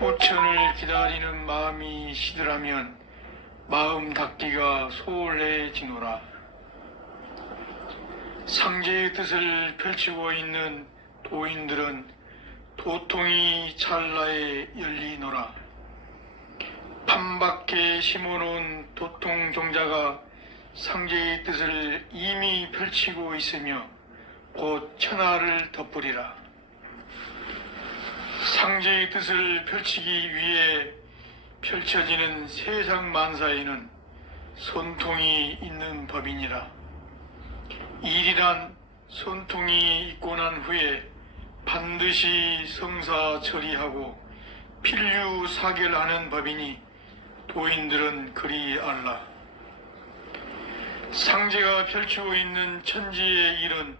호천을 기다리는 마음이 시들하면 마음 닫기가 소홀해지노라. 상제의 뜻을 펼치고 있는 도인들은 도통이 찰나에 열리노라. 판밖에 심어놓은 도통 종자가 상제의 뜻을 이미 펼치고 있으며 곧 천하를 덮으리라. 상제의 뜻을 펼치기 위해 펼쳐지는 세상 만사에는 손통이 있는 법이니라. 일이란 손통이 있고 난 후에 반드시 성사 처리하고 필류 사결하는 법이니 도인들은 그리 알라. 상제가 펼치고 있는 천지의 일은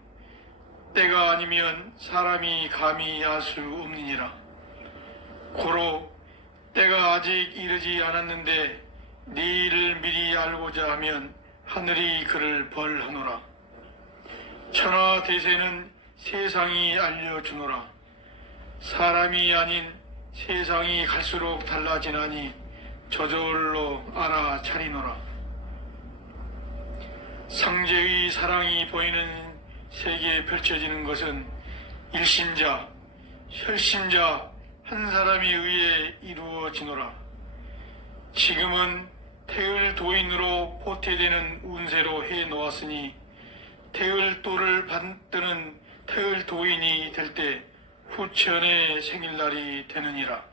때가 아니면 사람이 감히 알수 없느니라. 고로 때가 아직 이르지 않았는데 네 일을 미리 알고자 하면 하늘이 그를 벌하노라. 천하 대세는 세상이 알려주노라. 사람이 아닌 세상이 갈수록 달라지나니 저절로 알아차리노라. 상제의 사랑이 보이는 세계에 펼쳐지는 것은 일심자, 혈심자 한 사람에 의해 이루어지노라. 지금은 태을 도인으로 호태되는 운세로 해 놓았으니 태을 도를 받드는 태을 도인이 될 때 후천의 생일날이 되느니라.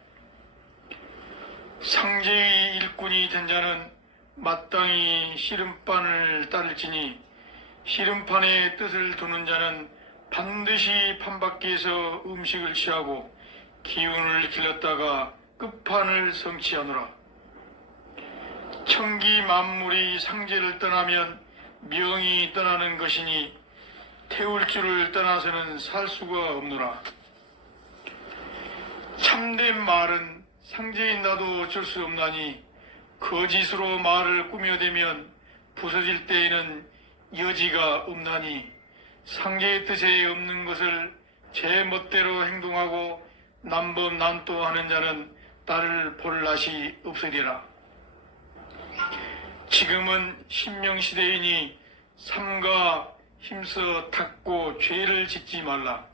상제의 일꾼이 된 자는 마땅히 씨름판을 따를지니 씨름판의 뜻을 두는 자는 반드시 판밖에서 음식을 취하고 기운을 길렀다가 끝판을 성취하노라. 천기 만물이 상제를 떠나면 명이 떠나는 것이니 태울 줄을 떠나서는 살 수가 없노라. 참된 말은 상제인 나도 어쩔 수 없나니 거짓으로 말을 꾸며대면 부서질 때에는 여지가 없나니 상제의 뜻에 없는 것을 제 멋대로 행동하고 남범 난또하는 자는 나를 볼 낯이 없으리라. 지금은 신명시대이니 삼가 힘써 닦고 죄를 짓지 말라.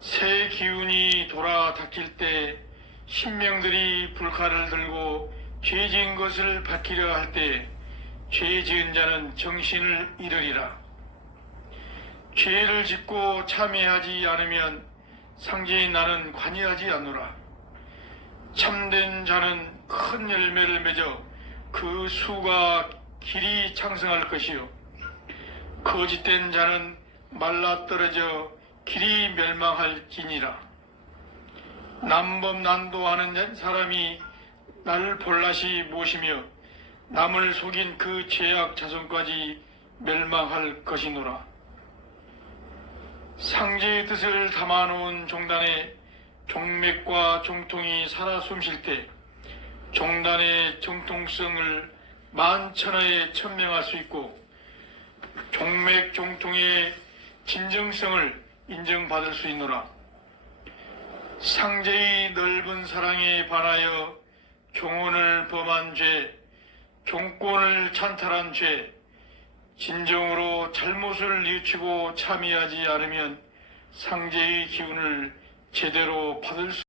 새 기운이 돌아 닦일 때 신명들이 불칼을 들고 죄 지은 것을 밝히려 할 때 죄 지은 자는 정신을 잃으리라. 죄를 짓고 참회하지 않으면 상제의 나는 관여하지 않노라. 참된 자는 큰 열매를 맺어 그 수가 길이 창성할 것이요. 거짓된 자는 말라 떨어져 길이 멸망할지니라. 남범 난도하는 사람이 나를 볼라시 모시며 남을 속인 그 죄악 자손까지 멸망할 것이노라. 상제의 뜻을 담아놓은 종단에 종맥과 종통이 살아 숨쉴 때 종단의 정통성을 만천하에 천명할 수 있고 종맥 종통의 진정성을 인정받을 수 있노라. 상제의 넓은 사랑에 반하여 종언을 범한 죄, 종권을 찬탈한 죄, 진정으로 잘못을 뉘우치고 참여하지 않으면 상제의 기운을 제대로 받을 수